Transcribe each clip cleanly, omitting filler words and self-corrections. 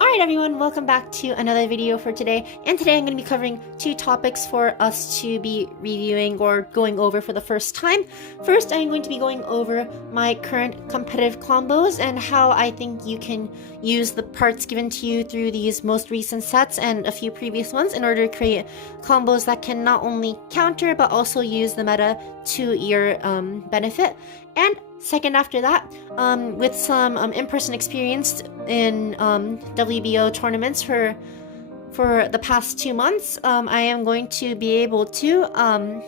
Alright everyone, welcome back to another video for today, and today I'm going to be covering two topics for us to be reviewing or going over for the first time. First, I'm going to be going over my current competitive combos and how I think you can use the parts given to you through these most recent sets and a few previous ones in order to create combos that can not only counter but also use the meta to your benefit. And second after that, with some in-person experience in WBO tournaments for the past 2 months, I am going to be able to kind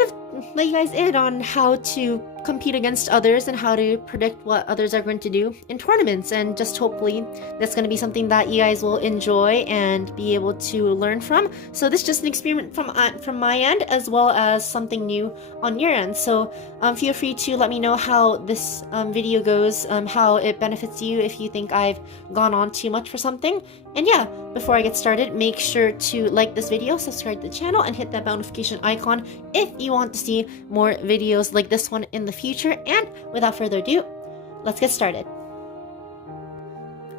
of let you guys in on how to compete against others and how to predict what others are going to do in tournaments, and just hopefully that's going to be something that you guys will enjoy and be able to learn from. So this is just an experiment from my end as well as something new on your end. So feel free to let me know how this video goes, how it benefits you, if you think I've gone on too much for something. And yeah, before I get started, make sure to like this video, subscribe to the channel, and hit that bell notification icon if you want to see more videos like this one in the future. And without further ado, let's get started.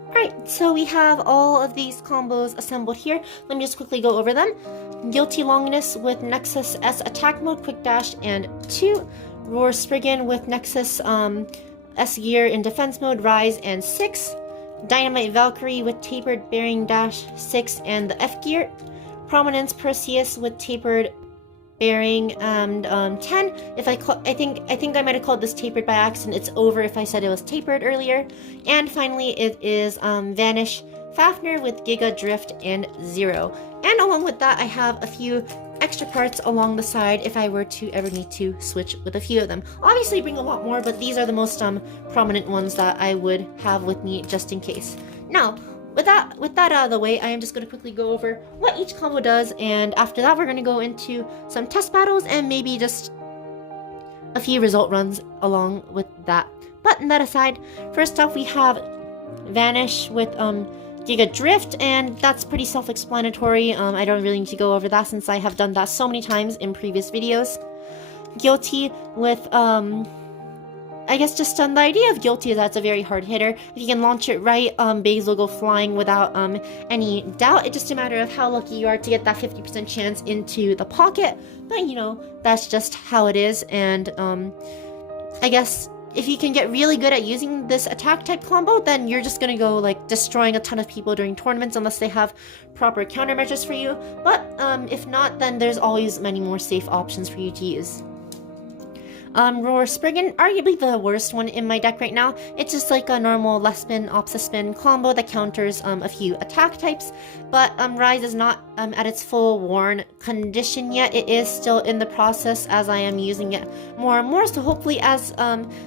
Alright, so we have all of these combos assembled here. Let me just quickly go over them. Guilty Longinus with Nexus S attack mode, quick dash, and 2. Roar Spriggan with Nexus S gear in defense mode, rise, and 6. Dynamite Valkyrie with tapered bearing dash 6 and the F gear. Prominence Perseus with tapered bearing and 10. I think I might have called this tapered by accident. It's over if I said it was tapered earlier. And finally, it is Vanish Fafnir with Giga Drift and 0. And along with that, I have a few extra parts along the side if I were to ever need to switch with a few of them. Obviously bring a lot more, but these are the most prominent ones that I would have with me just in case. Now, with that out of the way, I am just going to quickly go over what each combo does, and after that we're going to go into some test battles and maybe just a few result runs along with that. But that aside, first off we have Vanish with Giga Drift, and that's pretty self-explanatory. I don't really need to go over that since I have done that so many times in previous videos. Guilty with, I guess just the idea of Guilty is that it's a very hard hitter. If you can launch it right, Bays will go flying without any doubt. It's just a matter of how lucky you are to get that 50% chance into the pocket. But you know, that's just how it is, and I guess if you can get really good at using this attack type combo, then you're just gonna go like destroying a ton of people during tournaments unless they have proper countermeasures for you. But if not, then there's always many more safe options for you to use. Roar Spriggan, arguably the worst one in my deck right now. It's just like a normal left spin, opposite spin combo that counters a few attack types, but Rise is not at its full worn condition yet. It is still in the process as I am using it more and more, so hopefully as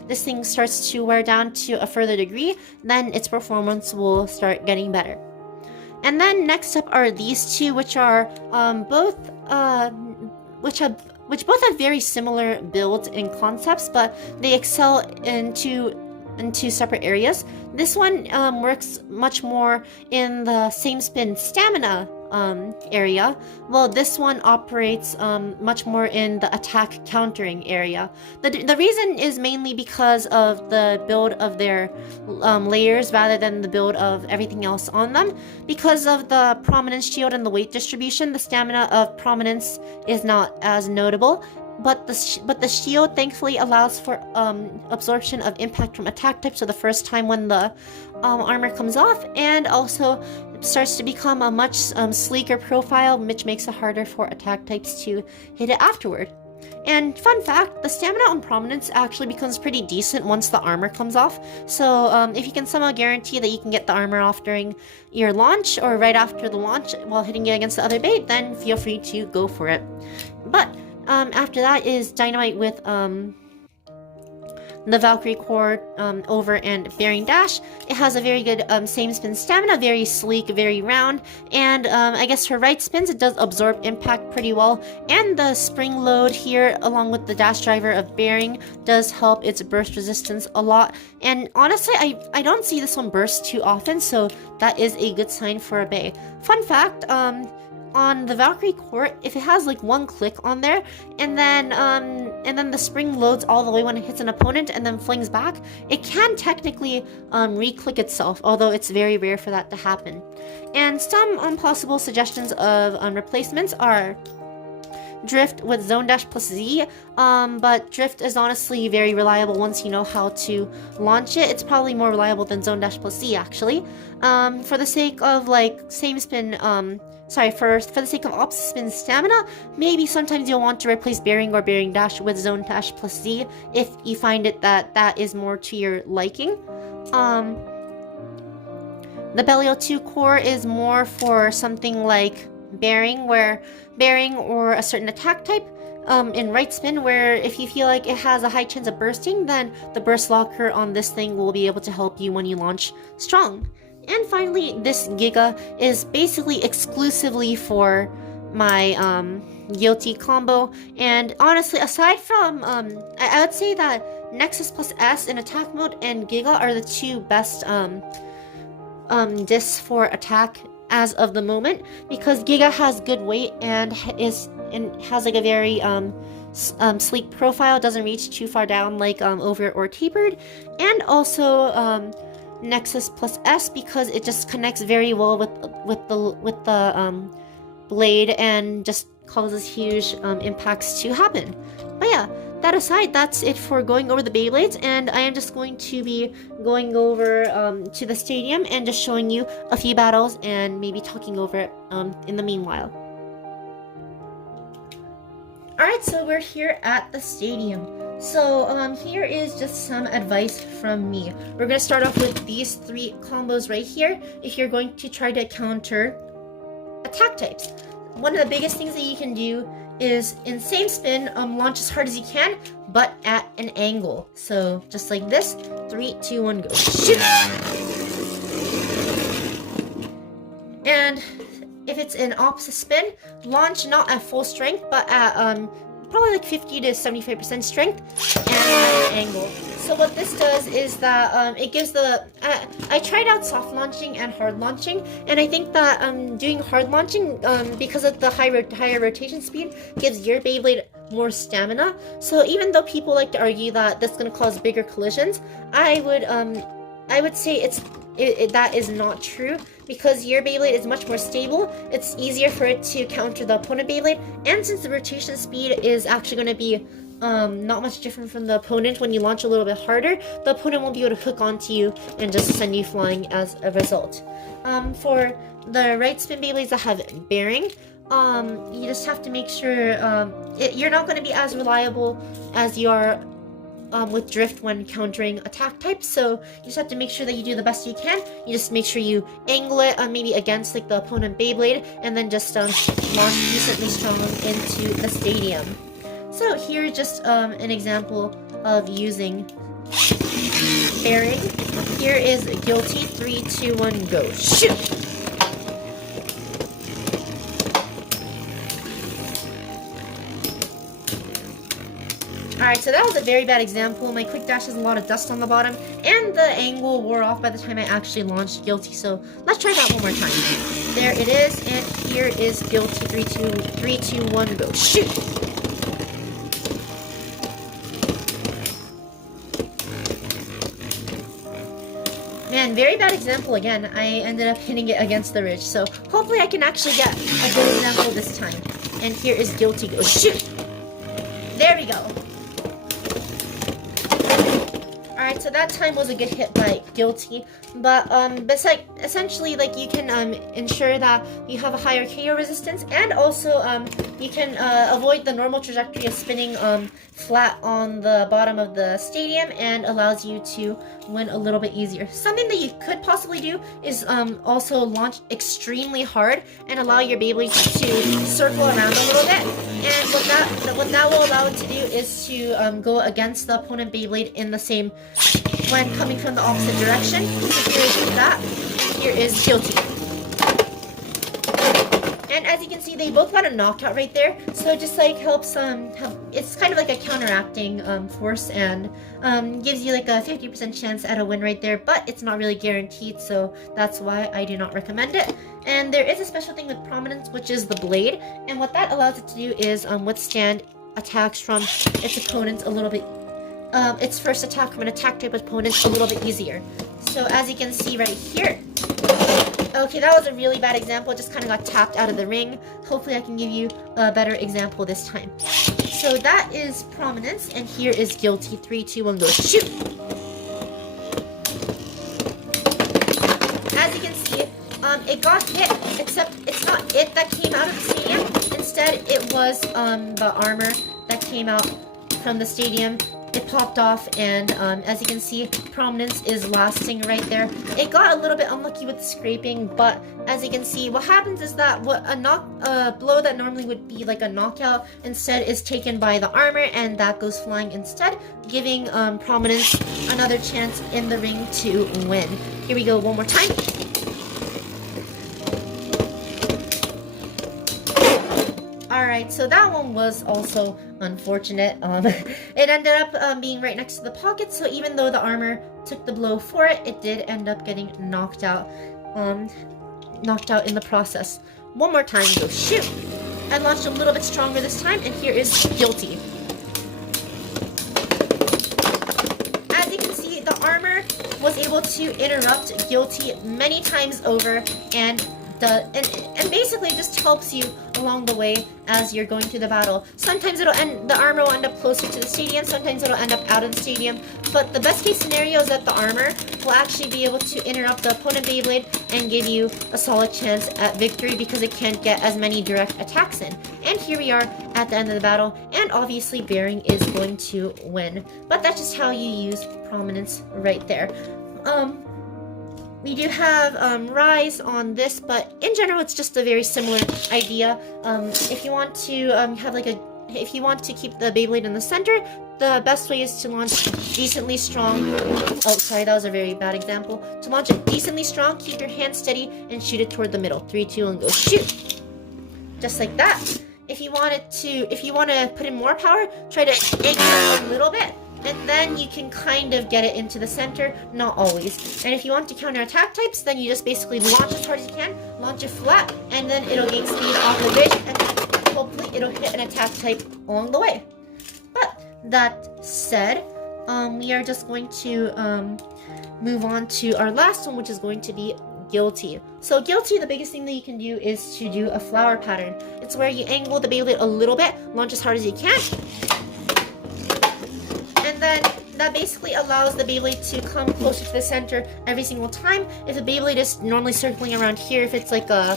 this thing starts to wear down to a further degree, then its performance will start getting better. And then next up are these two, which are which both have very similar builds and concepts, but they excel in two separate areas. This one works much more in the same spin stamina area, while this one operates much more in the attack countering area. The reason is mainly because of the build of their layers rather than the build of everything else on them. Because of the Prominence shield and the weight distribution, the stamina of Prominence is not as notable, but the shield thankfully allows for absorption of impact from attack types for the first time when the armor comes off, and also it starts to become a much sleeker profile, which makes it harder for attack types to hit it afterward. And fun fact, the stamina on Prominence actually becomes pretty decent once the armor comes off. So if you can somehow guarantee that you can get the armor off during your launch or right after the launch while hitting it against the other bait, then feel free to go for it. But after that is Dynamite with the Valkyrie core over and bearing dash. It has a very good same spin stamina, very sleek, very round, and I guess her right spins, it does absorb impact pretty well, and the spring load here along with the dash driver of bearing does help its burst resistance a lot. And honestly, I don't see this one burst too often, so that is a good sign for a Bey. Fun fact, on the Valkyrie core, if it has like one click on there, and then the spring loads all the way when it hits an opponent and then flings back, it can technically re-click itself, although it's very rare for that to happen. And some possible suggestions of replacements are Drift with Zone Dash plus Z, but Drift is honestly very reliable once you know how to launch it. It's probably more reliable than Zone Dash plus Z, actually. For the sake of like same spin, for the sake of opposite spin stamina, maybe sometimes you'll want to replace bearing or bearing dash with Zone Dash plus Z if you find it that is more to your liking. The Belial 2 core is more for something like bearing or a certain attack type in right spin, where if you feel like it has a high chance of bursting, then the burst locker on this thing will be able to help you when you launch strong. And finally, this Giga is basically exclusively for my Guilty combo, and honestly, aside from I would say that Nexus plus S in attack mode and Giga are the two best discs for attack as of the moment, because Giga has good weight and has like a very sleek profile, doesn't reach too far down like over or tapered, and also Nexus plus S because it just connects very well with the blade and just causes huge impacts to happen. But yeah, that aside, that's it for going over the Beyblades, and I am just going to be going over to the stadium and just showing you a few battles and maybe talking over it in the meanwhile. Alright, so we're here at the stadium. So here is just some advice from me. We're going to start off with these three combos right here if you're going to try to counter attack types. One of the biggest things that you can do is in same spin, launch as hard as you can, but at an angle. So just like this, 3, 2, 1, go. Shoot! And if it's an opposite spin, launch not at full strength, but at probably like 50 to 75% strength and at an angle. So what this does is that it gives the... I tried out soft launching and hard launching, and I think that doing hard launching, because of the higher rotation speed, gives your Beyblade more stamina. So even though people like to argue that that's going to cause bigger collisions, I would say that is not true, because your Beyblade is much more stable. It's easier for it to counter the opponent Beyblade, and since the rotation speed is actually going to be not much different from the opponent when you launch a little bit harder, the opponent won't be able to hook onto you and just send you flying as a result. For the right spin Beyblades that have bearing, you just have to make sure you're not going to be as reliable as you are with drift when countering attack types, so you just have to make sure that you do the best you can. You just make sure you angle it maybe against like the opponent Beyblade, and then just launch decently strong into the stadium. So here's just an example of using bearing. Here is Guilty, 3, 2, 1, go. Shoot! Alright, so that was a very bad example. My quick dash has a lot of dust on the bottom, and the angle wore off by the time I actually launched Guilty, so let's try that one more time. There it is, and here is Guilty, 3, 2, 1, go. Shoot! Man, very bad example again. I ended up hitting it against the ridge, so hopefully I can actually get a good example this time. And here is Guilty, go. Shoot! There we go. Alright, so that time was a good hit by Guilty, but like, essentially, like, you can ensure that you have a higher KO resistance, and also you can avoid the normal trajectory of spinning flat on the bottom of the stadium, and allows you to win a little bit easier. Something that you could possibly do is also launch extremely hard and allow your Beyblade to circle around a little bit. And what that will allow it to do is to go against the opponent Beyblade in the same, when coming from the opposite direction. So here is that. Here is guilty. And as you can see, they both got a knockout right there, so it just like helps it's kind of like a counteracting force, and gives you like a 50% chance at a win right there, but it's not really guaranteed, so that's why I do not recommend it. And there is a special thing with Prominence, which is the blade, and what that allows it to do is withstand attacks from its opponents a little bit, its first attack from an attack type opponent a little bit easier. So as you can see right here, okay, that was a really bad example. It just kind of got tapped out of the ring. Hopefully I can give you a better example this time. So that is Prominence, and here is guilty. 3, 2, 1, go shoot! As you can see, it got hit, except it's not it that came out of the stadium. Instead, it was the armor that came out from the stadium. It popped off, and as you can see, Prominence is lasting right there. It got a little bit unlucky with the scraping, but as you can see, what happens is that a blow that normally would be like a knockout instead is taken by the armor, and that goes flying instead, giving Prominence another chance in the ring to win. Here we go one more time. Alright, so that one was also unfortunate. It ended up being right next to the pocket, so even though the armor took the blow for it, it did end up getting knocked out in the process. One more time, go shoot! I launched a little bit stronger this time, and here is guilty. As you can see, the armor was able to interrupt guilty many times over, and basically just helps you along the way as you're going through the battle. Sometimes the armor will end up closer to the stadium, sometimes it'll end up out of the stadium, but the best case scenario is that the armor will actually be able to interrupt the opponent Beyblade and give you a solid chance at victory because it can't get as many direct attacks in. And here we are at the end of the battle, and obviously Bearing is going to win. But that's just how you use Prominence right there. We do have Rise on this, but in general it's just a very similar idea. If you want to if you want to keep the Beyblade in the center, the best way is to launch decently strong. Oh, sorry, that was a very bad example. To launch it decently strong, keep your hand steady and shoot it toward the middle. 3, 2, and go shoot. Just like that. If you want to put in more power, try to angle it a little bit. And then you can kind of get it into the center, not always. And if you want to counter attack types, then you just basically launch as hard as you can, launch it flat, and then it'll gain speed off the ridge, and then hopefully it'll hit an attack type along the way. But that said, we are just going to move on to our last one, which is going to be Guilty. So Guilty, the biggest thing that you can do is to do a flower pattern. It's where you angle the Beyblade a little bit, launch as hard as you can, and then that basically allows the Beyblade to come closer to the center every single time. If the Beyblade is normally circling around here, if it's like a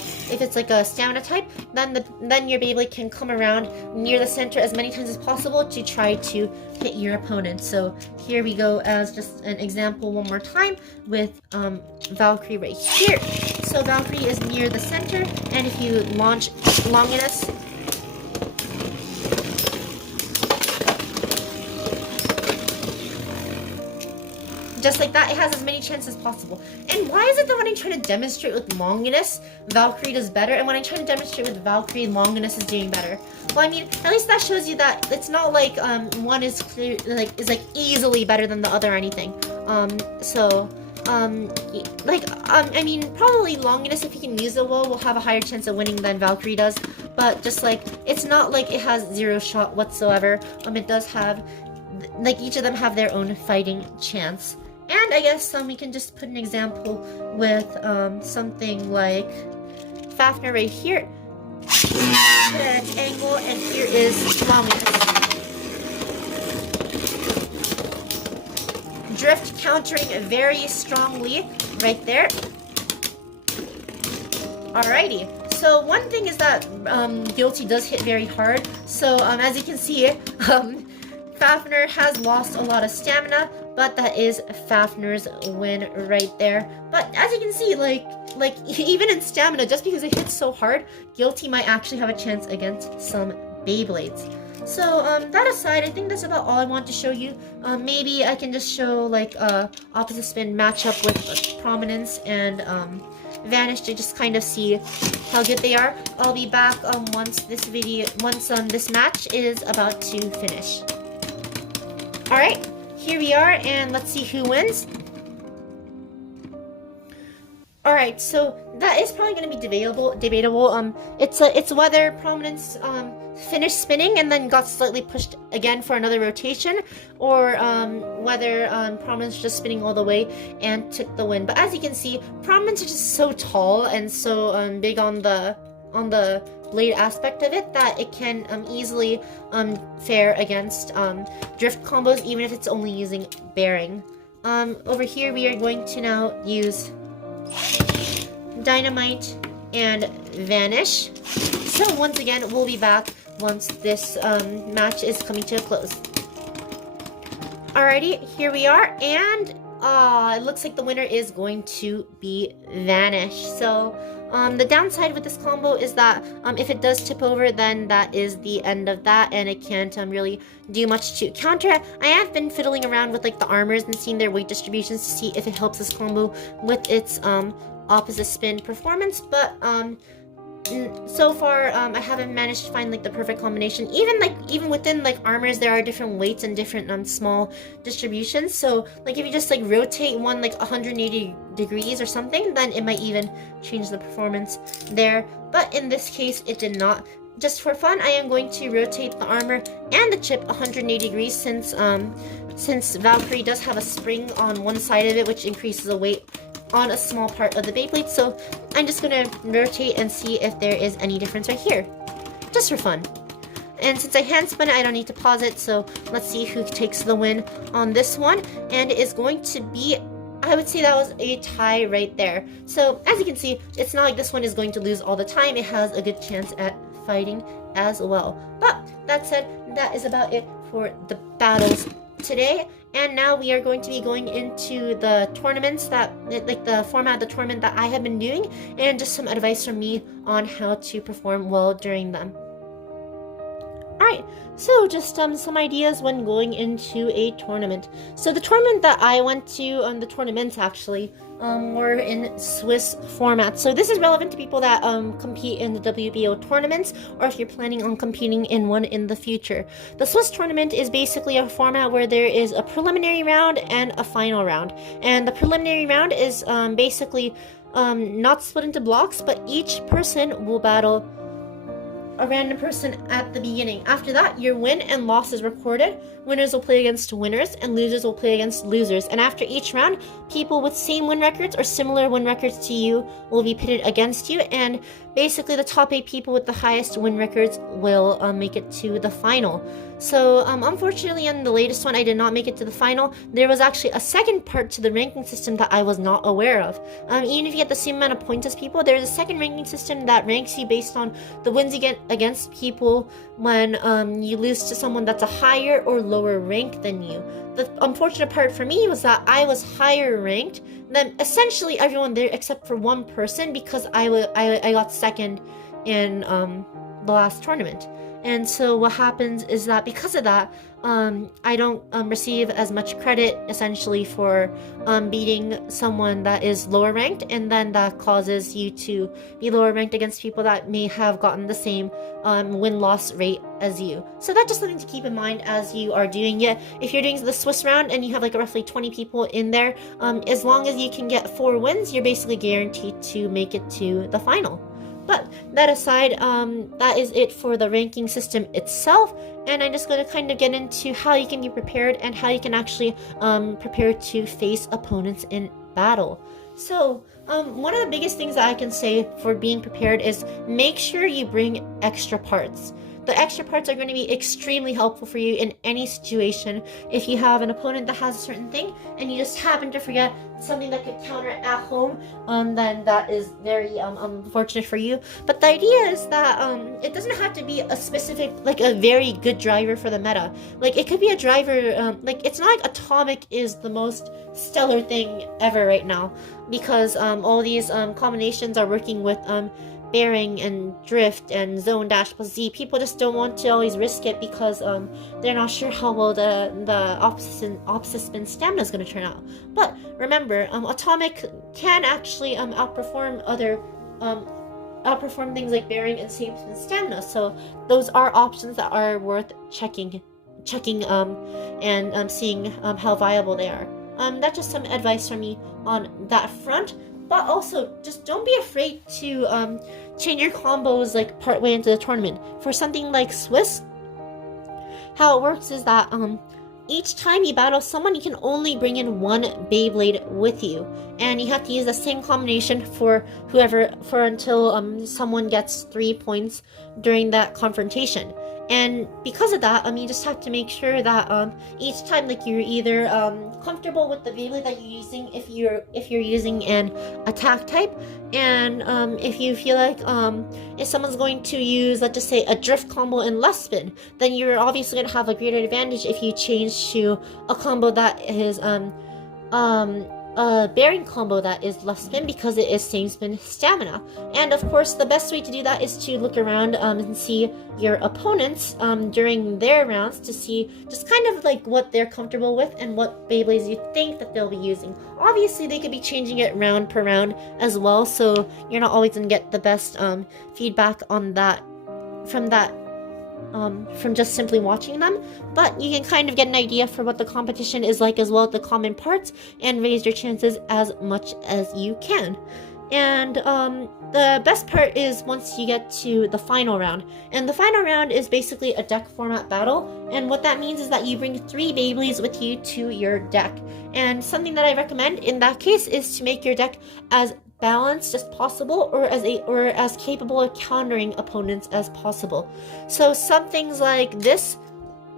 stamina type, then your Beyblade can come around near the center as many times as possible to try to hit your opponent. So here we go as just an example one more time with Valkyrie right here. So Valkyrie is near the center, and if you launch Longinus, just like that, it has as many chances as possible. And why is it that when I'm trying to demonstrate with Longinus, Valkyrie does better, and when I'm trying to demonstrate with Valkyrie, Longinus is doing better? Well, I mean, at least that shows you that it's not like one is clear, is easily better than the other or anything. I mean, probably Longinus, if he can use it well, will have a higher chance of winning than Valkyrie does. But just like, it's not like it has zero shot whatsoever. It does have, each of them have their own fighting chance. And I guess we can just put an example with something like Fafnir right here. At an angle, and here is Longinus. Drift countering very strongly right there. Alrighty, So one thing is that Guilty does hit very hard. So as you can see, Fafnir has lost a lot of stamina, but that is Fafnir's win right there. But as you can see, like even in stamina, just because it hits so hard, Guilty might actually have a chance against some Beyblades. So that aside, I think that's about all I want to show you. Maybe I can just show like opposite spin matchup with Prominence and Vanish to just kind of see how good they are. I'll be back once this match is about to finish. Alright, here we are, and let's see who wins. Alright, so that is probably going to be debatable. It's whether Prominence finished spinning and then got slightly pushed again for another rotation, or whether Prominence was just spinning all the way and took the win. But as you can see, Prominence is just so tall and so big on the blade aspect of it that it can easily fare against drift combos, even if it's only using bearing. Over here we are going to now use Dynamite and Vanish. So once again, we'll be back once this match is coming to a close. Alrighty, here we are, and it looks like the winner is going to be Vanish. So the downside with this combo is that if it does tip over, then that is the end of that, and it can't really do much to counter it. I have been fiddling around with like the armors and seeing their weight distributions to see if it helps this combo with its opposite spin performance, but so far I haven't managed to find like the perfect combination. Even within like armors, there are different weights and different small distributions. So like if you just like rotate one like 180 degrees or something, then it might even change the performance there. But in this case, it did not. Just for fun, I am going to rotate the armor and the chip 180 degrees since Valkyrie does have a spring on one side of it, which increases the weight on a small part of the Beyblade. So I'm just gonna rotate and see if there is any difference right here, just for fun. And since I hand spun it, I don't need to pause it, so let's see who takes the win on this one. And it is going to be, I would say that was a tie right there. So as you can see, it's not like this one is going to lose all the time. It has a good chance at fighting as well. But that said, that is about it for the battles today. And now we are going to be going into the tournaments like the format of the tournament that I have been doing, and just some advice from me on how to perform well during them. Alright, so just some ideas when going into a tournament. So the tournament that I went to, the tournaments actually, were in Swiss format. So this is relevant to people that compete in the WBO tournaments, or if you're planning on competing in one in the future. The Swiss tournament is basically a format where there is a preliminary round and a final round. And the preliminary round is basically not split into blocks, but each person will battle a random person at the beginning. After that, your win and loss is recorded. Winners will play against winners, and losers will play against losers. And after each round, people with same win records or similar win records to you will be pitted against you, and basically the top 8 people with the highest win records will make it to the final. So unfortunately, in the latest one, I did not make it to the final. There was actually a second part to the ranking system that I was not aware of. Even if you get the same amount of points as people, there's a second ranking system that ranks you based on the wins you get against people when you lose to someone that's a higher or lower rank than you. The unfortunate part for me was that I was higher ranked than essentially everyone there except for one person, because I got second in the last tournament. And so what happens is that because of that, I don't receive as much credit essentially for beating someone that is lower ranked, and then that causes you to be lower ranked against people that may have gotten the same win-loss rate as you. So that's just something to keep in mind as you are doing it. If you're doing the Swiss round and you have like roughly 20 people in there, as long as you can get 4 wins, you're basically guaranteed to make it to the final. But that aside, that is it for the ranking system itself, and I'm just going to kind of get into how you can be prepared and how you can actually prepare to face opponents in battle. So one of the biggest things that I can say for being prepared is make sure you bring extra parts. the extra parts are going to be extremely helpful for you in any situation. If you have an opponent that has a certain thing and you just happen to forget something that could counter it at home, then that is very unfortunate for you. But the idea is that it doesn't have to be a specific, like a very good driver for the meta. Like it could be a driver, like it's not like Atomic is the most stellar thing ever right now, because all these combinations are working with bearing and drift and zone dash plus Z. People just don't want to always risk it because they're not sure how well the opposite spin stamina is going to turn out. But remember, Atomic can actually outperform things like bearing and same spin stamina. So those are options that are worth checking and seeing how viable they are. That's just some advice from me on that front. But also, just don't be afraid to change your combos like partway into the tournament. For something like Swiss, how it works is that each time you battle someone, you can only bring in one Beyblade with you, and you have to use the same combination for until someone gets 3 points during that confrontation. And because of that, you just have to make sure that each time, like, you're either comfortable with the Beyblade that you're using if you're using an attack type, and if you feel like if someone's going to use, let's just say, a drift combo in less spin, then you're obviously going to have a greater advantage if you change to a combo that is a bearing combo that is less spin, because it is same spin stamina. And of course, the best way to do that is to look around and see your opponents during their rounds to see just kind of like what they're comfortable with and what Beyblades you think that they'll be using. Obviously, they could be changing it round per round as well, so you're not always going to get the best feedback on that from just simply watching them, but you can kind of get an idea for what the competition is like as well as the common parts, and raise your chances as much as you can. And the best part is once you get to the final round, and the final round is basically a deck format battle, and what that means is that you bring 3 Beyblades with you to your deck. And something that I recommend in that case is to make your deck as balanced as possible, or as capable of countering opponents as possible. So some things like this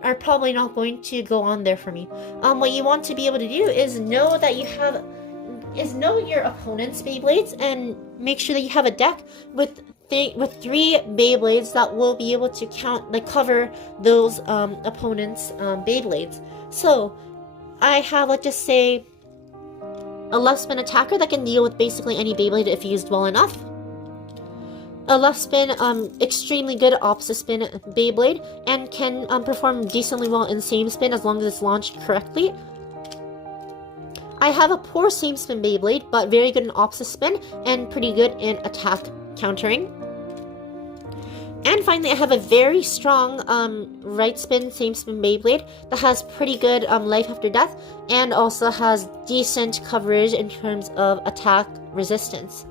are probably not going to go on there for me. What you want to be able to do is know your opponent's Beyblades, and make sure that you have a deck with 3 Beyblades that will be able to cover those opponent's Beyblades. So I have, let's just say, a left spin attacker that can deal with basically any Beyblade if used well enough. A left spin, extremely good opposite spin Beyblade, and can perform decently well in same spin as long as it's launched correctly. I have a poor same spin Beyblade, but very good in opposite spin, and pretty good in attack countering. And finally, I have a very strong right spin, same spin Beyblade that has pretty good life after death, and also has decent coverage in terms of attack resistance.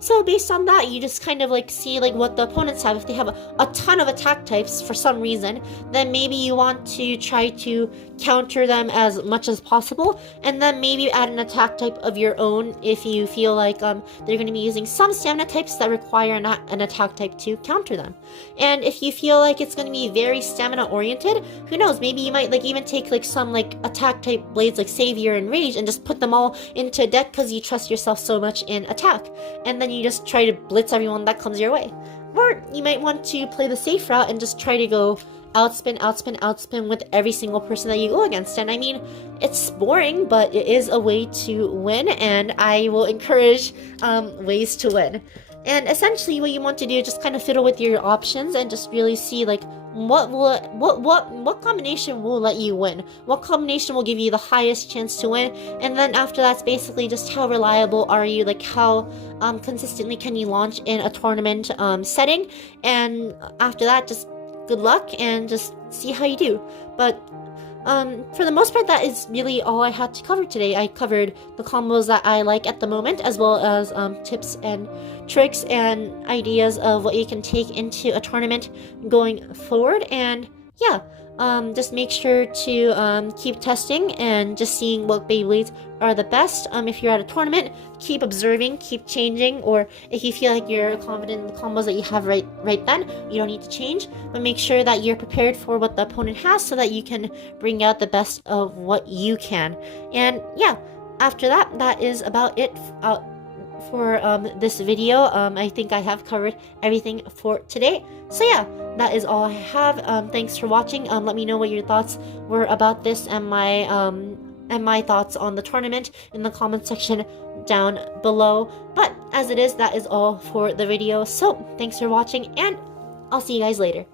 So based on that, you just kind of see what the opponents have. If they have a ton of attack types for some reason, then maybe you want to try to counter them as much as possible, and then maybe add an attack type of your own if you feel like they're going to be using some stamina types that require an attack type to counter them. And if you feel like it's going to be very stamina oriented, who knows, maybe you might even take some attack type blades like Savior and Rage and just put them all into a deck because you trust yourself so much in attack, and then you just try to blitz everyone that comes your way. Or you might want to play the safe route and just try to go outspin, outspin, outspin with every single person that you go against. And I mean, it's boring, but it is a way to win, and I will encourage ways to win. And essentially what you want to do is just kind of fiddle with your options and just really see what combination will let you win, what combination will give you the highest chance to win. And then after that's basically just how reliable are you, how consistently can you launch in a tournament setting. And after that, just good luck and just see how you do. But for the most part, that is really all I had to cover today. I covered the combos that I like at the moment, as well as tips and tricks and ideas of what you can take into a tournament going forward. And yeah, just make sure to keep testing and just seeing what Beyblades are the best. If you're at a tournament, keep observing, keep changing, or if you feel like you're confident in the combos that you have right then, you don't need to change, but make sure that you're prepared for what the opponent has so that you can bring out the best of what you can. And yeah, after that, that is about it for this video. I think I have covered everything for today. So yeah, that is all I have. Thanks for watching. Let me know what your thoughts were about this and my thoughts on the tournament in the comment section down below. But as it is, that is all for the video. So thanks for watching, and I'll see you guys later.